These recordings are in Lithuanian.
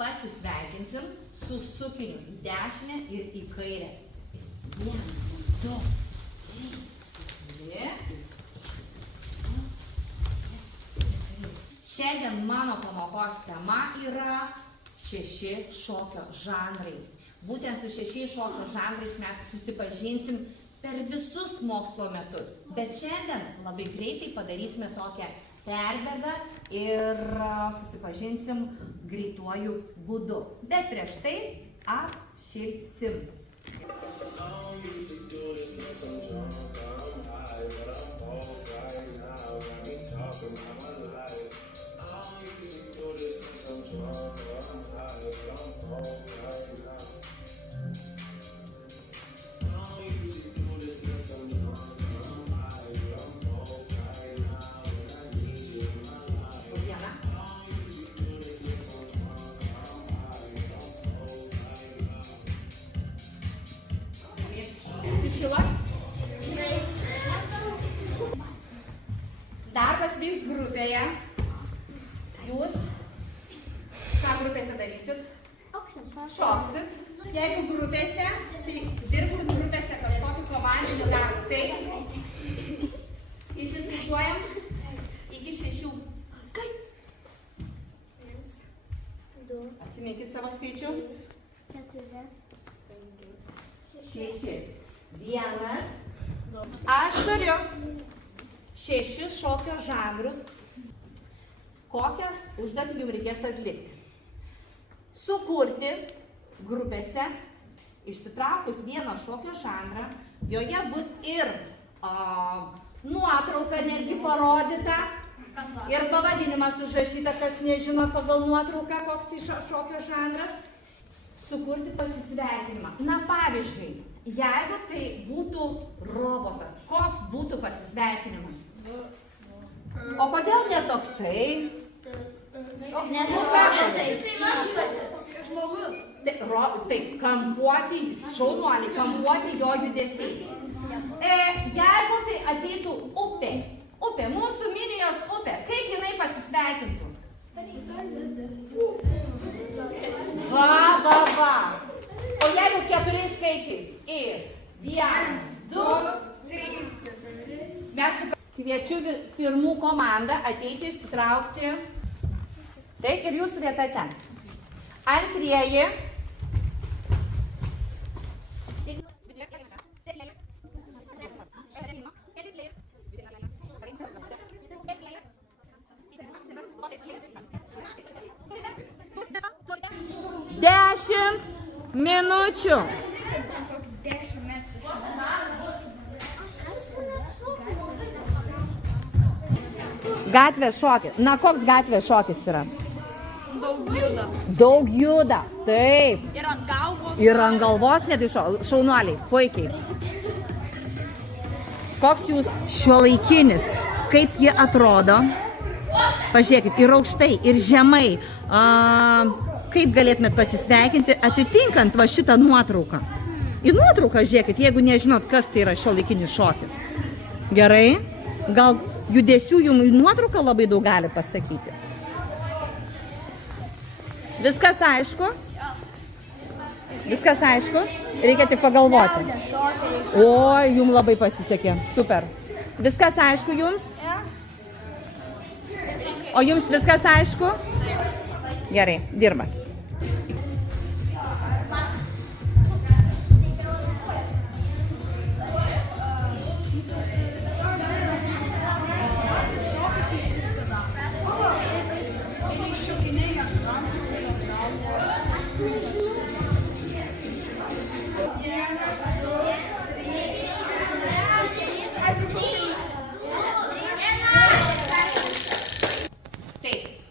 pasisveikinsim su sukiniu į dešinę ir į kairę. 1, 2, 3, 4. Šiandien mano pamokos tema yra 6 šokio žanrai. Būtent su 6 šokio žanrais mes susipažinsim per visus mokslo metus. Bet šiandien labai greitai padarysime tokią perbėgą ir susipažinsim greituoju būdu. Bet prieš tai apšilsim. Darbas vyks grupėje. Jūs ką grupėse darysit? Šoksit. Jeigu grupėse, tai dirbsit grupėse kažkokį komandinį darbą. Tai išsiskaičiuojam iki 6. 2. Atsiminkit savo skaičių. 4. 6. 1. Aš turiu 6 šokio žanrus. Kokią užduotį jums reikės atlikti? Sukurti grupėse, išsitraukus vieną šokio žanrą, joje bus ir nuotrauka netgi parodyta, ir pavadinimas užrašyta, kas nežino pagal nuotrauką, koks tai šokio žanras. Sukurti pasisveikinimą. Na, pavyzdžiui, jeigu tai būtų robotas, koks būtų pasisveikinimas? O kodėl ne toksai? Tai kampuoti, šaunuoliai, kampuoti jo judesiai. Jeigu tai ateitų upė, mūsų minijos upė, kaip jinai pasisveikintų? Va. O jeigu 4 skaičiais? Ir 1, 2, 3. Mes kviečiu pirmų komandą ateiti išsitraukti. Taip, ir jūsų vieta ten. Antrieji. Dešimt minučių. Gatvės šokis. Na, koks gatvės šokis yra? Daug juda. Taip. Ir ant galvos net šaunuoliai. Puikiai. Koks jūs šiuolaikinis? Kaip jie atrodo? Pažiūrėkit, ir aukštai, ir žemai. Kaip galėtumėt pasisveikinti, atitinkant va šitą nuotrauką? Į nuotrauką žiūrėkit, jeigu nežinot, kas tai yra šiuolaikinis šokis. Gerai? Gal judesių jums į nuotrauką labai daug gali pasakyti? Viskas aišku? Viskas aišku? Reikia tik pagalvoti. Oi, jums labai pasisekė. Super. Viskas aišku jums? O jums viskas aišku? Gerai, dirbat.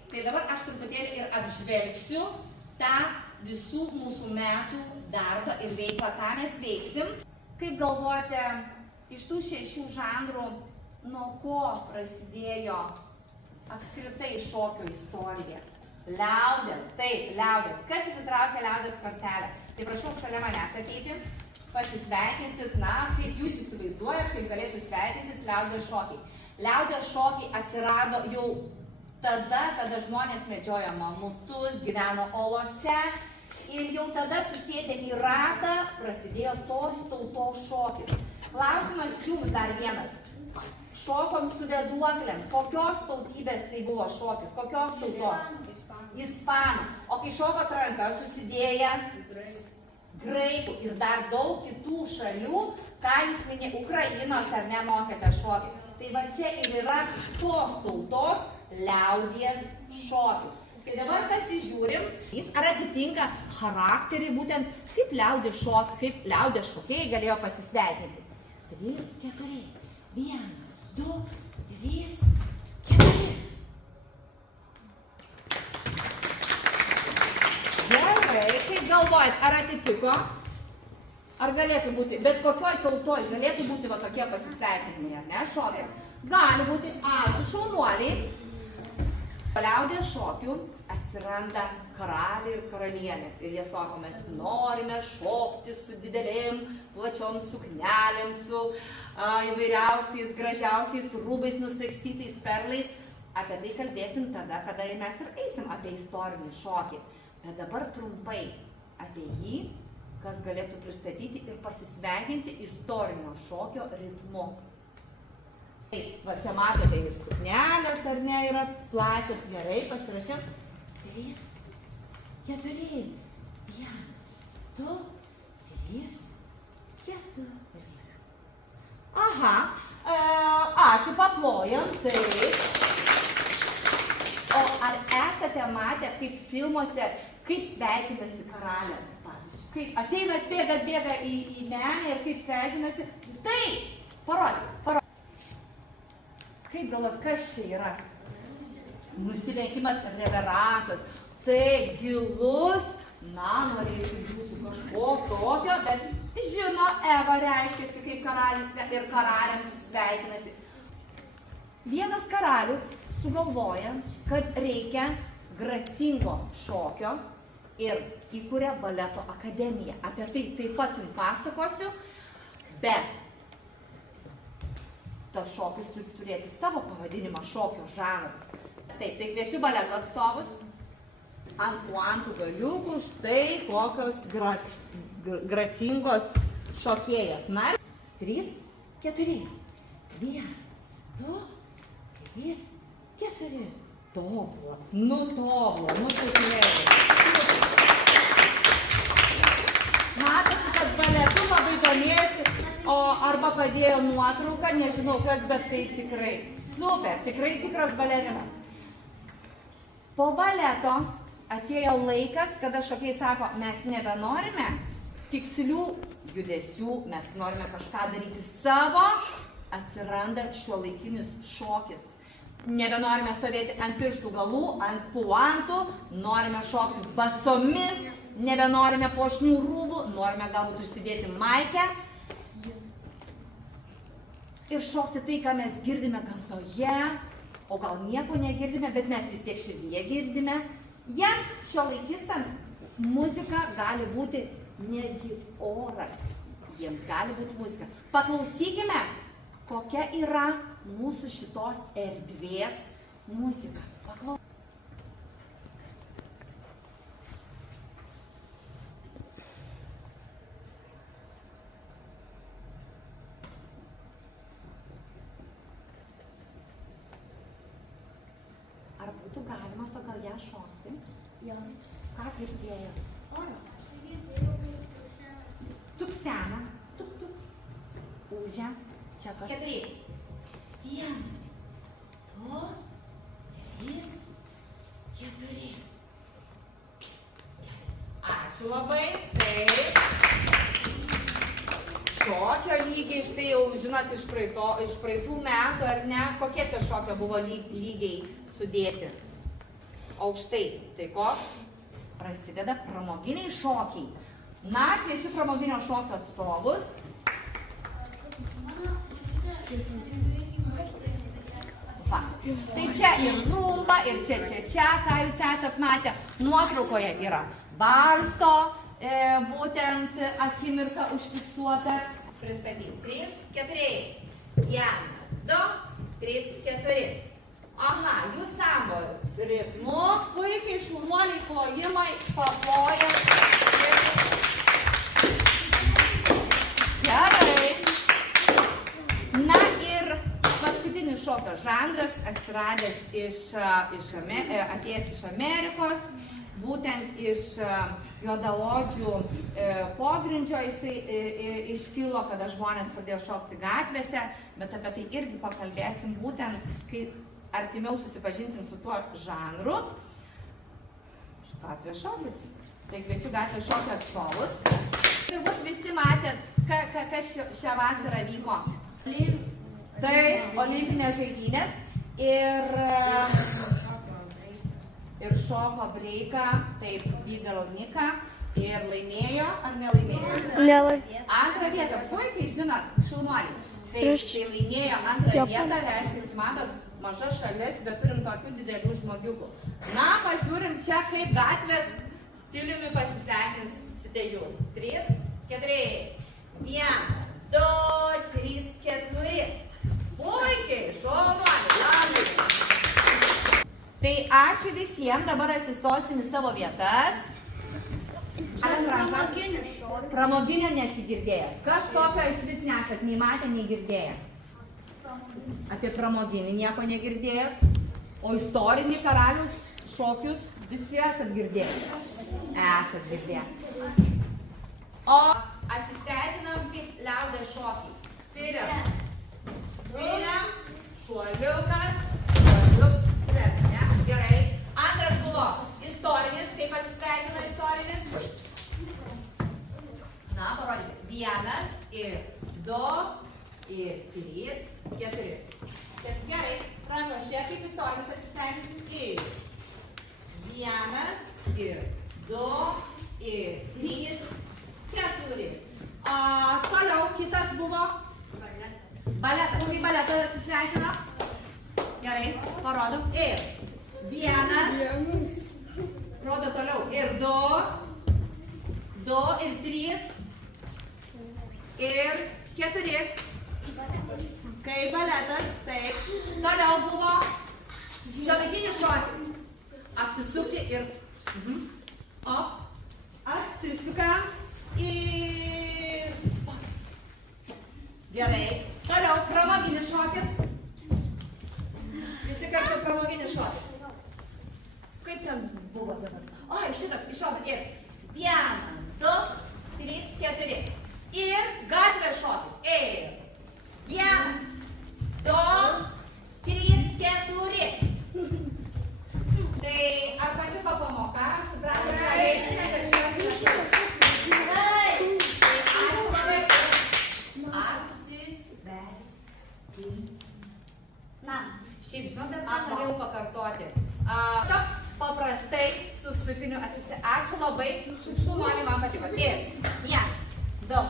Tai dabar aš truputėlį ir apžvelgsiu tą visų mūsų metų darbą ir veiklą, ką mes veiksim. Kaip galvojate, iš tų 6 žanrų, nuo ko prasidėjo apskritai šokio istorija? Liaudės, taip, liaudės. Kas įsitraukia liaudės kortelę? Tai prašau šalia manęs ateiti, pasisveikinsit, na, kaip jūs įsivaizduojat, kaip galėtų sveikintis liaudės šokiai. Liaudės šokiai atsirado jau tada, kada žmonės medžiojo mamutus, gyveno olose ir jau tada susėdę į ratą prasidėjo tos tautos šokis. Klausimas jums dar vienas. Šokom su vėduoklėm. Kokios tautybės tai buvo šokis? Kokios tautos? Ispanų. O kai šokot ranką susidėję? Graikų ir dar daug kitų šalių, ką jūs minė, Ukrainos ar ne mokėte šokį. Tai va čia ir yra tos tautos liaudies šokis. Tai dabar pasižiūrim, ar atitinka charakterį būtent kaip liaudies šokėjai galėjo pasisveikinti. 3, 4, 1, 2, 3, 4. Gerai, kaip galvojat, ar atitiko? Ar galėtų būti, bet kokioj tautoj galėtų būti va tokie pasisveikinimai, ar ne, šokiai? Gali būti, ačiū šaunuoliai. Liaudies šokių atsiranda karaliai ir karalienės. Ir jie sako, mes norime šokti su didelėm, plačiom suknelėm, su įvairiausiais, gražiausiais rūbais, nusagstytais perlais. Apie tai kalbėsim tada, kada mes ir eisim apie istorinį šokį. Bet dabar trumpai apie jį, kas galėtų pristatyti ir pasisveikinti istorinio šokio ritmu. Taip, va čia matote ir suknelės, ar ne, yra plačios, gerai, pasirašėm. 3, 4, 1, 2, 3, 4. Aha, ačiū, paplojam, taip. O ar esate matę, kaip filmuose, kaip sveikinasi karaliams, pavyzdžiui? Kaip ateina, bėga į menę ir kaip sveikinasi? Taip, parodyk. Kaip galvot, kas čia yra? Nusilenkimas, reveransas. Tai gilus, norėčiau jūsų kažko tokio, bet žino, Eva reiškiasi, kaip karalis ir karaliams sveikinasi. Vienas karalius sugalvoja, kad reikia gracingo šokio ir įkuria baleto akademiją. Apie tai taip pat jums pasakosiu, bet tas šokis turi turėti savo pavadinimą, šokio žanras. Taip, tai kviečiu baleto atstovus. Ant puantų galiukų štai kokios gracingos šokėjas. Na, 3, 4, 1, 2, 3, 4. Tobula, tobula, šokėjas. Matosi, kad baletu labai domėjosi, arba padėjo nuotrauką, nežinau kas, bet tai tikrai super, tikrai tikras balerinas. Po baleto atėjo laikas, kada šokėjai sako, mes nebenorime tikslių judesių, mes norime kažką daryti savo, atsiranda šiuolaikinis šokis. Nebenorime stovėti ant pirštų galų, ant puantų, norime šokti basomis, nebenorime puošnių rūbų, norime galbūt užsidėti maikę ir šokti tai, ką mes girdime gamtoje, o gal nieko negirdime, bet mes vis tiek širdyje girdime. Jiems šiuolaikistams muzika gali būti netgi oras. Jiems gali būti muzika. Paklausykime, kokia yra mūsų šitos erdvės muzika. Paklausykime. Ar būtų galima pagal ją šokti? Jo. Ką girdėjo? Oro. Tupsena. Tup. Užia. Čia kas? 4. 1, 2, 3, 4. Ačiū labai. Taip. Šokio lygiai, štai jau žinot iš praeitų metų, ar ne? Kokie čia šokio buvo lygiai sudėti? Aukštai. Tai koks? Prasideda pramoginiai šokiai. Na, kviečiu pramoginio šokio atstovus. Va. Tai čia ir rumba, ir čia, ką jūs esat matę. Nuotraukoje yra valso, būtent akimirka užfiksuota. Pristatys. 3, 4. 1, 2, 3, 4. Aha, jūs savo plojimai, paplojam. Gerai. Na ir paskutinis šokio žanras atsiradęs atėjęs iš Amerikos, būtent iš juodaodžių pogrindžio jisai iškilo, kada žmonės pradėjo šokti gatvėse, bet apie tai irgi pakalbėsim būtent, kai artimiau susipažinsim su tuo žanru. Gatvės šokis. Tai kviečiu gatvės šokio atstovus. Turbūt visi matėt, kas šią vasarą vyko. Tai olimpinės žaidynės ir šoko breiką, taip, Vidal Nika, ir laimėjo ar nelaimėjo? Nelaimėjo. Antrą vietą, puikiai žinot, šaunuoliai. Tai laimėjo antrą vietą, reiškia, matot, maža šalis, bet turim tokių didelių žmogiukų. Na, pažiūrim čia, kaip gatvės stiliumi pasisveikinsite jūs. 3, 4. 1, 2, 3, 4. Puikiai, šaunuoliai. Tai ačiū visiems, dabar atsistosim į savo vietas. Pramoginio nesigirdėjęs. Kas tokio iš vis nesat nei matę, nei girdėję? Apie pramoginį nieko negirdėjot. O istorinį karalius šokius visi esat girdėję. Esat girdėję. O atsisveikinam kaip liaudies šokį. Spiriam. Spiriam. Šuoliukas. Šuoliuk. Gerai. Antras buvo istorinis. Kaip atsisveikina istorinis? Na, parodykite. 1 ir 2 ir 3, 4. Gerai. Rankos čia kaip istorinis atsisveikinsim. 1 ir 2 ir 3, 4. Toliau kitas buvo baletas. Kaip baletas atsisveikina? Gerai, parodom. Ir 1. Rodo toliau. Ir 2. 2 ir 3. Ir 4. Kaip baletas. Taip. Toliau buvo šiuolaikinis šokis. Apsisukti ir atsisuka ir gerai. Toliau pramoginis šokis. Visi kartu pramoginis šokis. Kaip ten buvo dabar? O, šitą iššoka ir 1, 2, 3, 4. Ir gatvės šokis. Ir 1, 2, 3, 4. Tai ar patiko pamoka? Supratom, ką veiksime per šios metus? Ačiū labai. Šiaip, žinot, dar ką norėjau pakartoti. Paprastai su supiniu atsisveikinu. Ačiū labai. Šaunuoliai man patiko. Ir 1, 2.